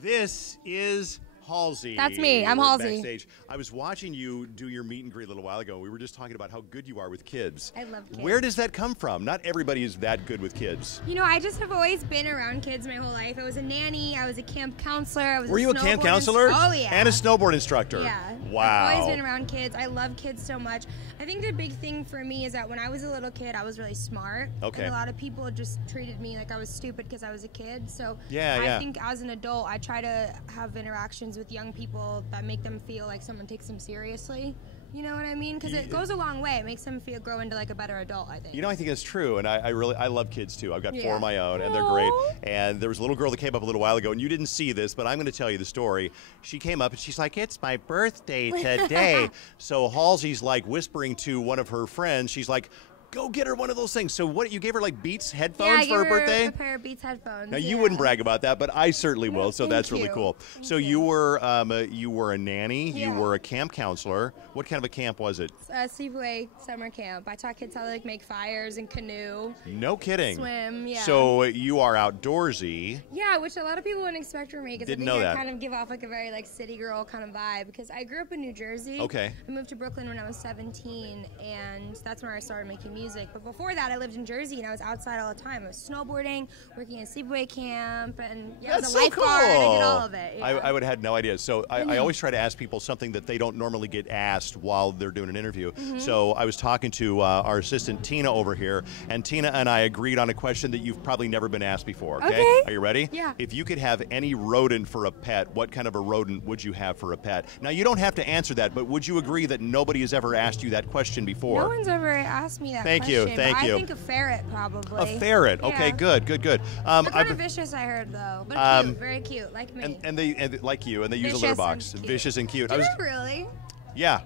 This is Halsey. That's me. I'm Halsey. Backstage. I was watching you do your meet and greet a little while ago. We were just talking about how good you are with kids. I love kids. Where does that come from? Not everybody is that good with kids. You know, I just have always been around kids my whole life. I was a nanny. I was a camp counselor. I was Were you a camp counselor? Oh, yeah. And a snowboard instructor? Yeah. Wow. I've always been around kids. I love kids so much. I think the big thing for me is that when I was a little kid, I was really smart. Okay. And a lot of people just treated me like I was stupid because I was a kid. So yeah. I think as an adult, I try to have interactions with young people that make them feel like someone takes them seriously. You know what I mean? Because it goes a long way. It makes them grow into like a better adult, I think. You know, I think that's true, and I love kids too. I've got 4 of my own, and they're great. And there was a little girl that came up a little while ago, and you didn't see this, but I'm going to tell you the story. She came up, and she's like, "It's my birthday today." So Halsey's like whispering to one of her friends. She's like, "Go get her one of those things." So what, you gave her like Beats headphones for her birthday? A pair of Beats headphones. Now you wouldn't brag about that, but I certainly will. So that's really cool. So you were a nanny. Yeah. You were a camp counselor. What kind of a camp was it? Sleepaway summer camp. I taught kids how to like make fires and canoe. No kidding. Swim. Yeah. So you are outdoorsy. Yeah, which a lot of people wouldn't expect from me because I think I kind of give off like a very like city girl kind of vibe because I grew up in New Jersey. Okay. I moved to Brooklyn when I was 17, and that's where I started making music. But before that, I lived in Jersey, and I was outside all the time. I was snowboarding, working at sleepaway camp, and I was a lifeguard. I did all of it. Yeah. I would have had no idea. So I always try to ask people something that they don't normally get asked while they're doing an interview. So I was talking to our assistant Tina over here, and Tina and I agreed on a question that you've probably never been asked before. Okay. Are you ready? Yeah. If you could have any rodent for a pet, what kind of a rodent would you have for a pet? Now you don't have to answer that, but would you agree that nobody has ever asked you that question before? No one's ever asked me that Thank question. you. Thank you. I think a ferret, probably. A ferret. Okay, good. They're kind of vicious, I heard, though. But cute, very cute, like me. And they like you, and they use a litter box. Vicious and cute. Do they really? Yeah,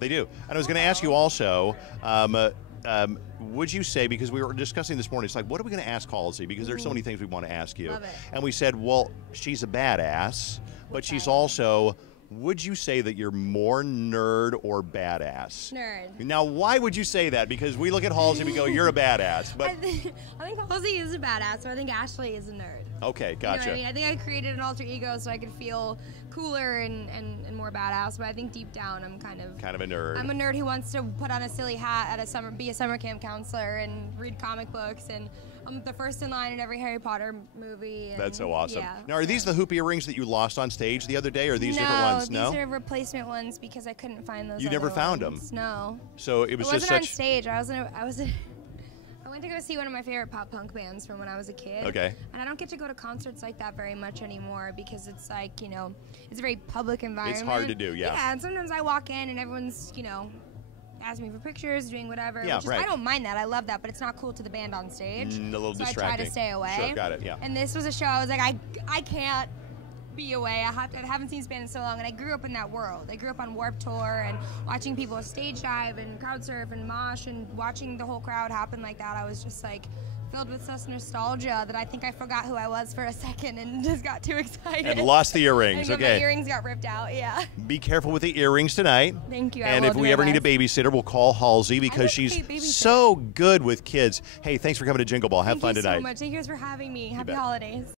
they do. And I was going to ask you also, would you say, because we were discussing this morning, it's like, what are we going to ask Halsey? Because there's so many things we want to ask you. Love it. And we said, well, she's a badass, but she's also... Would you say that you're more nerd or badass? Nerd. Now, why would you say that? Because we look at Halsey and we go, you're a badass. But I think Halsey is a badass, so I think Ashley is a nerd. Okay, gotcha. You know what I mean? I think I created an alter ego so I could feel cooler and more badass, but I think deep down I'm kind of a nerd. I'm a nerd who wants to put on a silly hat at be a summer camp counselor and read comic books, and I'm the first in line in every Harry Potter movie. And that's so awesome. Yeah. Now, are these the hoop earrings that you lost on stage the other day, or are these different ones? No, these are replacement ones because I couldn't find those. You never found them? No. So it was just wasn't on stage. I went to go see one of my favorite pop punk bands from when I was a kid. Okay. And I don't get to go to concerts like that very much anymore because it's like, you know, it's a very public environment. It's hard to do, yeah. Yeah, and sometimes I walk in and everyone's, you know, asking me for pictures, doing whatever. Yeah, I don't mind that. I love that, but it's not cool to the band on stage. A little so distracting. I try to stay away. Sure, got it, yeah. And this was a show I was like, I can't be away. I haven't seen this band in so long, and I grew up in that world. I grew up on Warped Tour and watching people stage dive and crowd surf and mosh and watching the whole crowd happen like that. I was just like filled with such nostalgia that I think I forgot who I was for a second and just got too excited. And lost the earrings. And okay. My earrings got ripped out. Yeah. Be careful with the earrings tonight. Thank you. And if we ever need a babysitter, we'll call Halsey because she's so good with kids. Hey, thanks for coming to Jingle Ball. Have fun tonight. Thank you so much. Thank you guys for having me. Happy holidays.